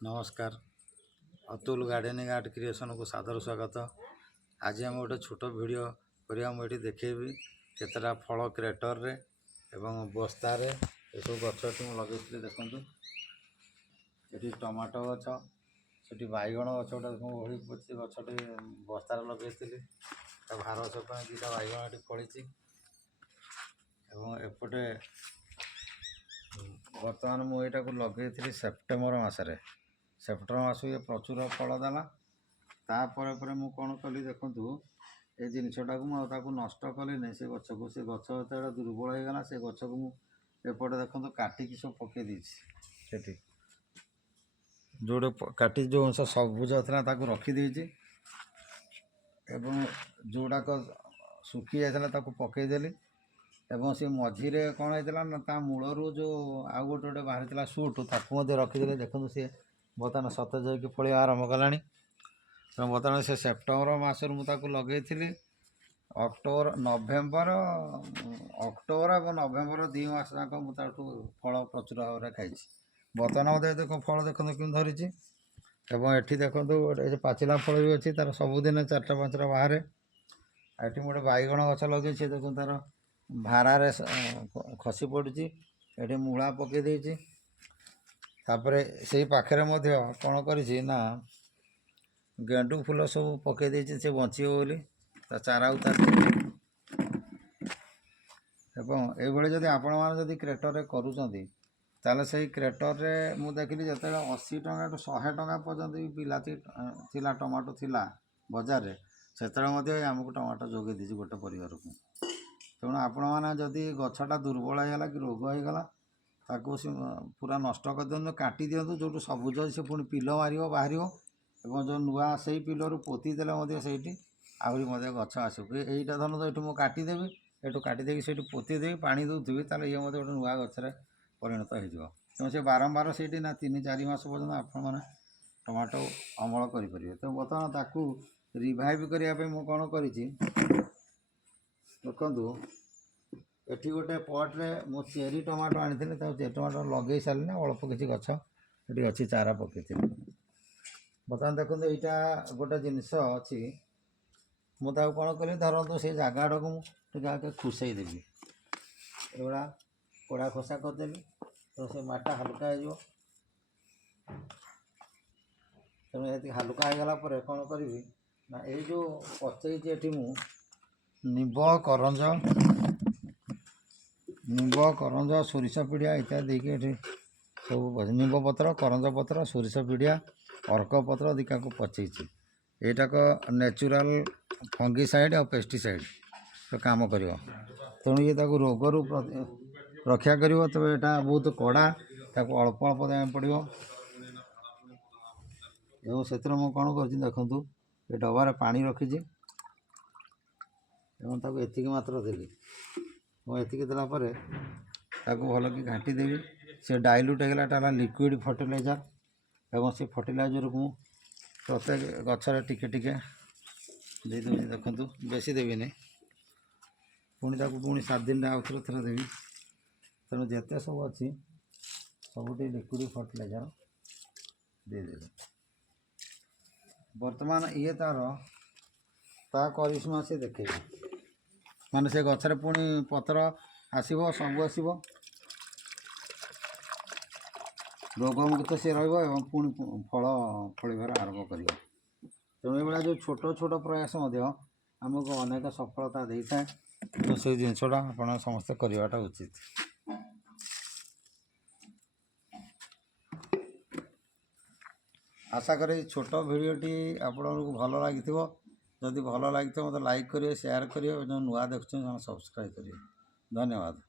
नमस्कार। Atul gardening art creation को सादर स्वागत। आज आम गोटे छोट वीडियो करिया मुझे देखेबी केतटा फल क्रेटर रे एवं बस्तार ये सब गछ लगे देखूँ। ये टमाटो गछ से बैगण गछ गोटे भरी गछटे बस्तार लगे भार सफा दुटा बैगण ये फड़ी एपटे बर्तमान मुझे लगे सेप्टेम्बर मसरे सेप्टेम्बर मास ये प्रचुर फल देला। तापर मु कौन कली देखूँ ये जिनसटा को मुझे नष्ट कली नहीं से गछ को से गछ जो दुर्बल हो गला से गछ को मुझे देखो काटिकी सब पकई देती जोड़े काटी जो अंश सबुज था रखीदे जोड़ाक सुखी जाता पकईदेली एवं से मझीरे कौन होता ना ता मूलरू जो आउ गोटे गोटे बाहरी सुट ताकू रखीदे देखो सी बर्तमान सतेज होकर फल आरंभ कला। तो बर्तमान से सेप्टेम्बर मसर मुझे लगे अक्टोबर नवेम्बर और नवेम्बर 2 मास जाक मुझे फल प्रचुर भाव में खाई। बर्तमान मत देख फल देखो कि धरी ये देखो गोटे पाचिला फल भी अच्छी तार सबुदिन 4टा 5टा बाहर। ये गोटे बैगण गछ लगे देखो तार भारारे खसी पड़ी ये मूला पकई देती से पाखे कौन करना गेंडू फूल सब पकई देती से बची बोली चारा उतार। जदि आपण मैंने क्रेटर करुँच से क्रेटर मुझे देखिली जो 80 टंका टू 100 टंका पर्यंत भी बिलाती थिला टमाटो थिला बजार में से आमको टमाटो जोगे दी गोटे परिवार को। तेणु आपण मैंने जदि गछटा दुर्बल होगा कि रोग होगा ताकू पूरा नष्ट कर दिखाँ काटी दिंतु जो सबुज से पुणी पिल मार बाहर और जो नुआ से पिलर पोती देले से आहरी गछ आसो यहीटा धरन तो ये काटिदेवी ये काटिदेवी से पोतीदेवी पानी दूसरी ताल ये गोटे नुआ गचर परिणत हो। तेणु से बारंबार से ना 3-4 मास पर्यटन आपण मैंने टमाटो अमल करें। तो बर्तमान ताकू रिवाइव करने मुझे कौन कर देखु ये गोटे पट्रे मो चेरी टमाटो आनी चेरी टमाटो लगे सारे अल्प किसी गछ ये अच्छी चारा पकई थी। बर्तमान देखो यहाँ गोटे जिनस अच्छी मुझे कौन कली धरतु से जगह आड़ को आगे खुसई देवी एगुड़ा कोड़ा खोसा करदेली तो से माटा हालुका हो तेणु ये हालुका होगला कौन करी ना ये जो पचई मु निम्ब करंज सोरिष पिड़िया इत्यादि देखिए सब निम्ब पत्र करंज पत्र सोरिष पिड़िया अर्क पत्र दिका को पचई यटाक नेचुराल फंगिसाइड और पेस्टिसाइड तो काम कर। तेणु ये रोगर रक्षा कर तब यहाँ बहुत कड़ा ताको अल्प अल्प दें पड़ो एवं से कौन कर देखूँ ये डबार पानी रखी एति मात्र देली ये देलापर भल कि घाटी देवी से डाइल्यूट होगा लिक्विड फर्टिलाइजर एवं से फर्टिलाइजर को प्रत्येक गचर टिके टिके दे दूँ देखूँ बेसी देवी नहीं पुणी पुणी 7 दिन आउ थे देवी। तेणु जिते सब अच्छी सबुटी लिक्विड फर्टिलाइजर दे देवी। वर्तमान ये ता करिश्मा से देखे माने से गचर पुणी पत्र आसब सब आसब रोगमुक्त से पुणी फल फल आरंभ कर। तेणु ये जो छोट छोट प्रयास आमको अनेक सफलता दे था। तो से जिनसा आप समस्ते करवाटा उचित। आशा करें छोट भिडटी आपको भल लगी जदि भल लगी मत लाइक करेंगे शेयर करेंगे जो नुआ देखुं सब्सक्राइब करेंगे। धन्यवाद।